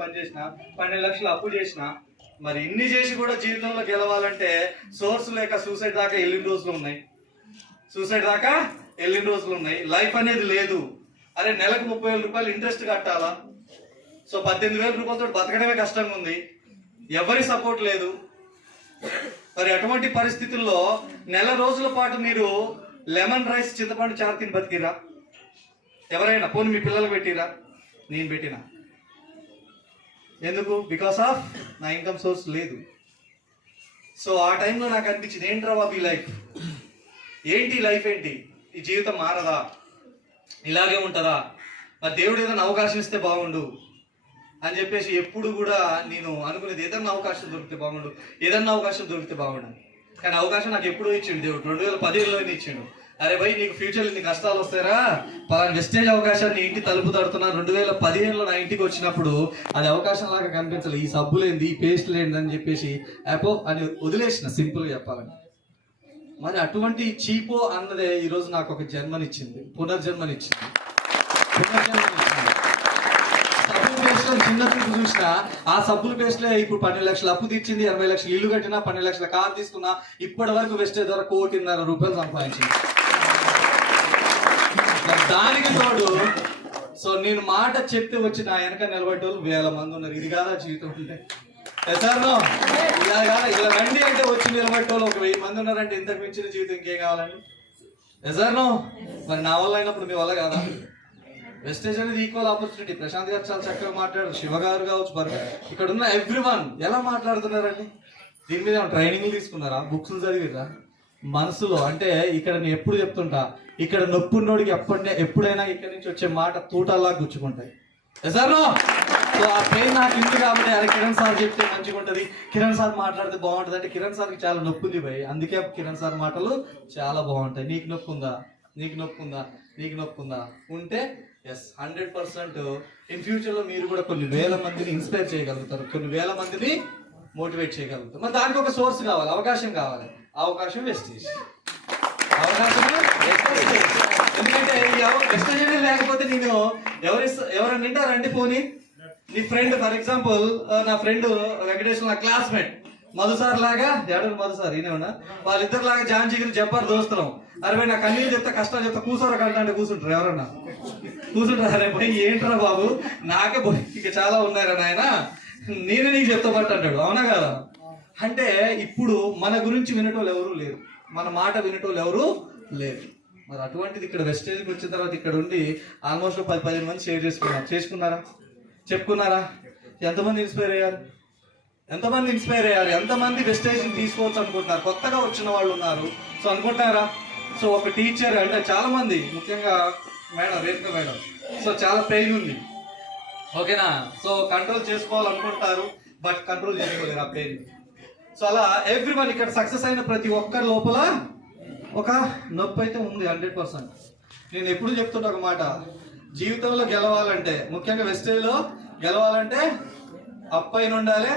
పనిచేసిన, 12 లక్షలు అప్పు చేసిన, మరి ఇన్ని చేసి కూడా జీవితంలో గెలవాలంటే సోర్స్ లేక సూసైడ్ దాకా వెళ్ళిన రోజులు ఉన్నాయి. లైఫ్ అనేది లేదు. అరే నెలకు 30,000 రూపాయలు ఇంట్రెస్ట్ కట్టాలా? సో 18,000 రూపాయలతో బతకడమే కష్టంగా ఉంది. ఎవరి సపోర్ట్ లేదు. మరి అటువంటి పరిస్థితుల్లో నెల రోజుల పాటు మీరు లెమన్ రైస్ చింతపండు చారు తిని బతికిరా? ఎవరైనా పోనీ మీ పిల్లలు పెట్టిరా? నేను పెట్టినా. ఎందుకు? బికాస్ ఆఫ్ నా ఇన్కమ్ సోర్స్ లేదు. సో ఆ టైంలో నాకు అనిపించింది, ఏంట్రా బాబు ఈ లైఫ్ ఏంటి? ఈ జీవితం మారదా? ఇలాగే ఉంటుందా? మరి దేవుడు ఏదైనా అవకాశం ఇస్తే బాగుండు అని చెప్పేసి ఎప్పుడు కూడా నేను అనుకునేది, ఏదన్నా అవకాశం దొరికితే బాగుండు. కానీ అవకాశం నాకు ఎప్పుడూ ఇచ్చిండు దేవుడు. 2015లో ఇచ్చిండు. అరే భయ్, నీకు ఫ్యూచర్లో నీ కష్టాలు వస్తారా, పలానా వెస్టేజ్ అవకాశాన్ని ఇంటి తలుపు తడుతున్నా. 2015లో నా ఇంటికి వచ్చినప్పుడు అది అవకాశం లాగా కనిపించలేదు. ఈ సబ్బులేంది, ఈ పేస్ట్ లేంది అని చెప్పేసి యాపో అని వదిలేసిన, సింపుల్గా చెప్పాలని. మరి అటువంటి చీపో అన్నదే ఈరోజు నాకు ఒక జన్మనిచ్చింది, పునర్జన్మనిచ్చింది. సబ్బుల పేస్ట్లో చిన్న చూపు చూసిన ఆ సబ్బుల పేస్ట్లే ఇప్పుడు 12 లక్షలు అప్పు తీర్చింది, 80 లక్షలు ఇల్లు కట్టినా, 12 లక్షల కారు తీసుకున్నా, ఇప్పటి వరకు వెస్టేజ్ ద్వారా 1.5 కోటి రూపాయలు సంపాదించింది. దానికి తోడు సో నేను మాట చెప్తే వచ్చి నా వెనక నిలబడ్డోళ్ళు 1000 మంది ఉన్నారు. ఇది కాదా జీవితం అంటే? ఎసార్నో ఇలా కాదా? ఇలా రండి అంటే వచ్చి నిలబడ్డోళ్ళు ఒక 1000 మంది ఉన్నారంటే ఇంతకు మించిన జీవితం ఇంకేం కావాలండి? ఎసార్నో మరి నా వల్ల అయినప్పుడు మీ వల్ల కాదా? వెస్టేజ్ అనేది ఈక్వల్ ఆపర్చునిటీ. ప్రశాంత్ గారు చాలా చక్కగా మాట్లాడారు, శివ గారు కావచ్చు, ఇక్కడ ఉన్న ఎవ్రీవన్ ఎలా మాట్లాడుతున్నారండి? దీని మీద ట్రైనింగ్లు తీసుకున్నారా? బుక్స్ చదివిరా? మనసులో అంటే ఇక్కడ నేను ఎప్పుడు చెప్తుంటా, ఇక్కడ నొప్పున్నోడికి ఎప్పుడైనా ఇక్కడ నుంచి వచ్చే మాట తూటల్లా గుచ్చుకుంటాయి. ఎసార్నో సో ఆ పెయిన్ నాకు ఉంది కాబట్టి అరే కిరణ్ సార్ చెప్తే మంచిగా ఉంటుంది, కిరణ్ సార్ మాట్లాడితే బాగుంటుంది అంటే కిరణ్ సార్కి చాలా నొప్పి ఉంది భయ్, అందుకే కిరణ్ సార్ మాటలు చాలా బాగుంటాయి. నీకు నొప్పి ఉందా? ఉంటే ఎస్ 100% ఇన్ ఫ్యూచర్లో మీరు కూడా కొన్ని వేల మందిని ఇన్స్పైర్ చేయగలుగుతారు, కొన్ని వేల మందిని మోటివేట్ చేయగలుగుతారు. మరి దానికి ఒక సోర్స్ కావాలి, అవకాశం కావాలి. అవకాశం వెస్టేజ్. ఎందుకంటే వెస్టేజ్ అనేది లేకపోతే నేను ఎవరైనా వింటారండి? పోనీ నీ ఫ్రెండ్, ఫర్ ఎగ్జాంపుల్ నా ఫ్రెండ్ వెంకటేశ్వర, నా క్లాస్మేట్ మధుసార్ లాగా, ఎవరు మధుసార్ ఈయన, వాళ్ళిద్దరు లాగా జాన్ జిగిరి జబ్బర్ దోస్తున్నాం. అరే నా కన్నీళ్ళు చెప్తా, కష్టాలు చెప్తా, కూర్చోరా కంటే కూర్చుంటారు. ఎవరన్నా కూర్చుంటారు? అరే పోయి ఏంట్రా బాబు, నాకే పోయి ఇక చాలా ఉన్నారా నాయన, నేనే నీకు చెప్తా పట్టు అంటాడు. అవునా కదా? అంటే ఇప్పుడు మన గురించి వినటోళ్ళు ఎవరు లేరు, మన మాట వినటోళ్ళు ఎవరు లేరు. మరి అటువంటిది ఇక్కడ వెస్టేజ్కి వచ్చిన తర్వాత ఇక్కడ ఉండి ఆల్మోస్ట్ 10-15 మంది షేర్ చెప్పుకున్నారా? ఎంతమంది ఇన్స్పైర్ అయ్యారు? ఎంతమంది వెస్టేజ్ని తీసుకోవచ్చు అనుకుంటున్నారు? కొత్తగా వచ్చిన వాళ్ళు ఉన్నారు. సో అనుకుంటున్నారా? సో ఒక టీచర్ అంటే చాలా మంది, ముఖ్యంగా రేఖ మేడం, సో చాలా పెయిన్ ఉంది, ఓకేనా? సో కంట్రోల్ చేసుకోవాలనుకుంటారు, బట్ కంట్రోల్ చేసుకోలేరు ఆ పెయిన్. సో అలా ఎవ్రీవన్ ఇక్కడ సక్సెస్ అయిన ప్రతి ఒక్కరి లోపల ఒక నొప్పి అయితే ఉంది 100%. నేను ఎప్పుడు చెప్తుంటా ఒక మాట, జీవితంలో గెలవాలంటే, ముఖ్యంగా వెస్టేజ్లో గెలవాలంటే అప్పైన ఉండాలి,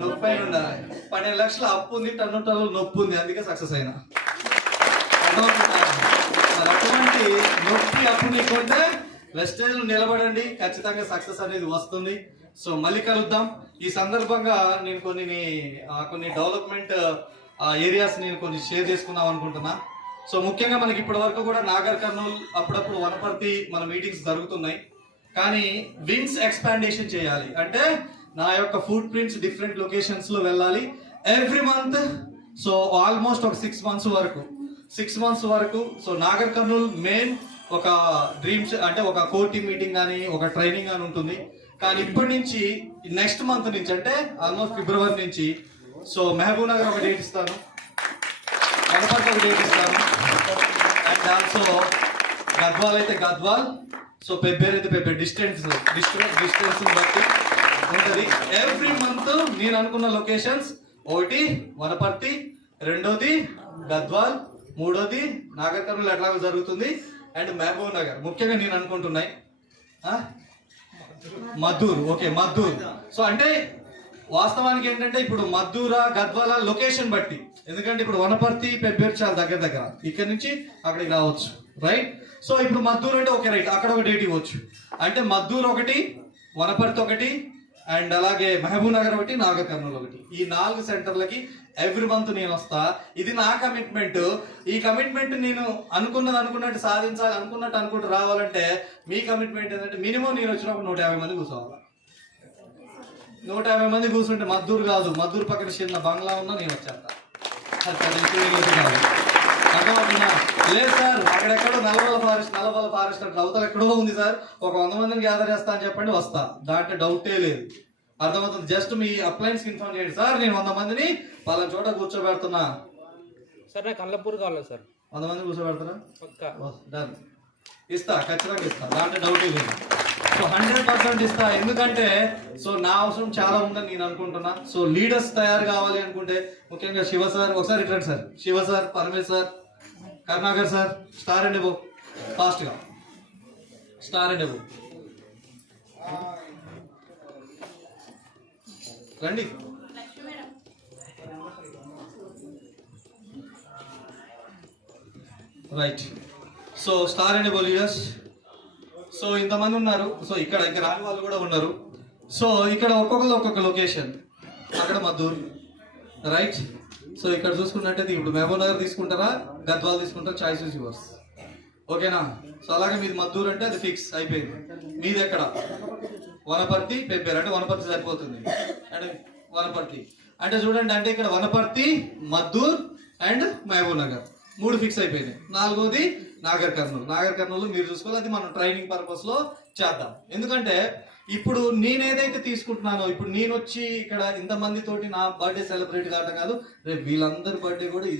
నొప్పి అయిన ఉండాలి. 12 లక్షల అప్పు ఉంది, టన్ను నొప్పి ఉంది, అందుకే సక్సెస్ అయినా. అటువంటి నొప్పి అప్పు నీకుంటే వెస్టేజ్లో నిలబడండి, ఖచ్చితంగా సక్సెస్ అనేది వస్తుంది. సో మళ్ళీ కలుద్దాం. ఈ సందర్భంగా నేను కొన్ని డెవలప్మెంట్ ఏరియాస్ నేను కొన్ని షేర్ చేసుకుందాం అనుకుంటున్నా. సో ముఖ్యంగా మనకి ఇప్పటి వరకు కూడా నాగర్ కర్నూల్, అప్పుడప్పుడు వనపర్తి మన మీటింగ్స్ జరుగుతున్నాయి. కానీ వింగ్స్ ఎక్స్పాండేషన్ చేయాలి అంటే నా యొక్క ఫుట్ ప్రింట్స్ డిఫరెంట్ లొకేషన్స్లో వెళ్ళాలి ఎవ్రీ మంత్. సో ఆల్మోస్ట్ ఒక 6 మంత్స్ వరకు సో నాగర్ కర్నూల్ మెయిన్ ఒక డ్రీమ్స్ అంటే ఒక కోర్ టీమ్ మీటింగ్ కానీ ఒక ట్రైనింగ్ కానీ ఉంటుంది. కానీ ఇప్పటి నుంచి నెక్స్ట్ మంత్ నుంచి అంటే ఆల్మోస్ట్ ఫిబ్రవరి నుంచి సో మహబూబ్ నగర్ ఒక డేట్ ఇస్తాను, వనపర్తి ఒక డేట్ ఇస్తాను, అండ్ ఆల్సో గద్వాల్ అయితే గద్వాల్, సో పెబ్బేర్ అయితే పెబ్బేర్, డిస్టెన్స్ బట్టి ఉంటుంది. ఎవ్రీ మంత్ నేను అనుకున్న లొకేషన్స్, ఒకటి వనపర్తి, రెండోది గద్వాల్, మూడోది నాగర్ కర్నూల్ ఎట్లాగో జరుగుతుంది, అండ్ మహబూబ్ నగర్ ముఖ్యంగా నేను అనుకుంటున్నాయి మద్దూరు. ఓకే మద్దూరు. సో అంటే వాస్తవానికి ఏంటంటే ఇప్పుడు మద్దూర గద్వాల లొకేషన్ బట్టి, ఎందుకంటే ఇప్పుడు వనపర్తి పెబ్బేరు చాలా దగ్గర, ఇక్కడ నుంచి అక్కడికి రావచ్చు, రైట్? సో ఇప్పుడు మద్దూరు అంటే ఓకే రైట్, అక్కడ ఒక డేట్ ఇవ్వచ్చు. అంటే మద్దూరు ఒకటి, వనపర్తి ఒకటి, అండ్ అలాగే మహబూబ్ నగర్ ఒకటి, నాగర్ కర్నూలు ఒకటి. ఈ 4 సెంటర్లకి ఎవ్రీ మంత్ నేను వస్తా. ఇది నా కమిట్మెంట్. ఈ కమిట్మెంట్ నేను అనుకున్నట్టు సాధించాలి, అనుకుంటూ రావాలంటే మీ కమిట్మెంట్ ఏంటంటే మినిమం నేను వచ్చినప్పుడు 150 మంది కూర్చోవాలి. 150 మంది కూర్చుంటే మద్దూరు కాదు, మద్దూరు పక్కన చిన్న బంగ్లా ఉన్నా నేను వచ్చేస్తా. అర్థమవుతుందా? లేదు సార్ అక్కడెక్కడో నల్లమల ఫారెస్ట్ అంటే అవతల ఎక్కడో ఉంది సార్, ఒక 100 మందిని గ్యాదర్ చేస్తా అని చెప్పండి, వస్తా. దాంట్లో డౌటే లేదు. అర్థమవుతుంది? జస్ట్ మీ అప్లయన్స్ ఇన్ఫార్మ్ చేయండి, సార్ నేను 100 మందిని పలానా చోట కూర్చోబెడుతున్నా సార్. నాకు అల్లపూర్ కావాలి సార్. 100 మంది కూర్చోబెడతారా? డన్, ఇస్తా, ఖచ్చితంగా ఇస్తా, దాంట్లో డౌటే లేదు. సో 100% ఇస్తా. ఎందుకంటే సో నా అవసరం చాలా ఉందని నేను అనుకుంటున్నా. సో లీడర్స్ తయారు కావాలి అనుకుంటే ముఖ్యంగా శివ సార్, ఒకసారి ఇట్రండి sir, Shiva sir, Paramesh sir, Karunakar sir, star and above, ఫాస్ట్గా స్టార్ అండ్ ఎబో రండి. Right. So star and above leaders. So ఇంతమంది ఉన్నారు. సో ఇక్కడ రాని వాళ్ళు కూడా ఉన్నారు. సో ఇక్కడ ఒక్కొక్క లొకేషన్. అక్కడ మద్దూర్, రైట్. సో ఇక్కడ చూసుకున్నట్టయితే ఇప్పుడు మహబూబ్ నగర్ తీసుకుంటారా, గద్వాల్ తీసుకుంటారా, చాయిస్ ఇస్ యువర్స్. ఓకేనా? సో అలాగే మీది మద్దూర్ అంటే అది ఫిక్స్ అయిపోయింది. మీది ఎక్కడ? వనపర్తి, పెబ్బేరు. అంటే వనపర్తి సరిపోతుంది. అంటే వనపర్తి అంటే చూడండి, అంటే ఇక్కడ వనపర్తి, మద్దూర్ అండ్ మహబూబ్ నగర్ 3 ఫిక్స్ అయిపోయినాయి. 4వది నాగర్ కర్నూలు మీరు చూసుకోవాలి. అది మనం ట్రైనింగ్ పర్పస్ లో చేద్దాం. ఎందుకంటే ఇప్పుడు నేను ఏదైతే తీసుకుంటున్నానో, ఇప్పుడు నేను వచ్చి ఇక్కడ ఇంతమంది తోటి నా బర్త్డే సెలబ్రేట్ కావడం కాదు, రేపు వీళ్ళందరి బర్త్డే కూడా ఇది